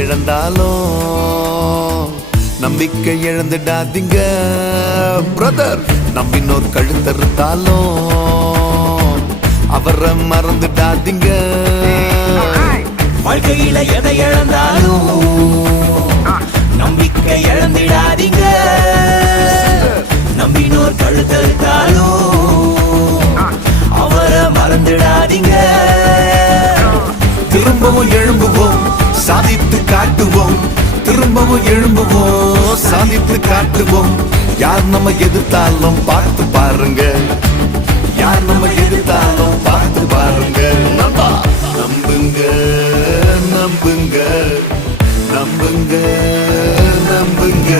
இழந்தாலும் நம்பிக்கை இழந்துடாதீங்க பிரதர். நம்பினோர் கழுத்தறுத்தாலும் அவரை மறந்துடாதீங்க. வாழ்க்கையில எதை இழந்தாலும் நம்பிக்கை இழந்திடாதீங்க. நம்பினோர் கழுத்தறுத்தாலும் அவரை மறந்துடாதீங்க. திரும்பவும் எழும்புவோம், சாதித்து காட்டுவோம். திரும்பவும் எழும்புவோம், சாதித்து காட்டுவோம். யார் நம்ம எதிர்த்தாலும் பார்த்து பாருங்க, யார் நம்ம எதிர்த்தாலும் பார்த்து பாருங்க. நம்புங்க நம்புங்க நம்புங்க நம்புங்க.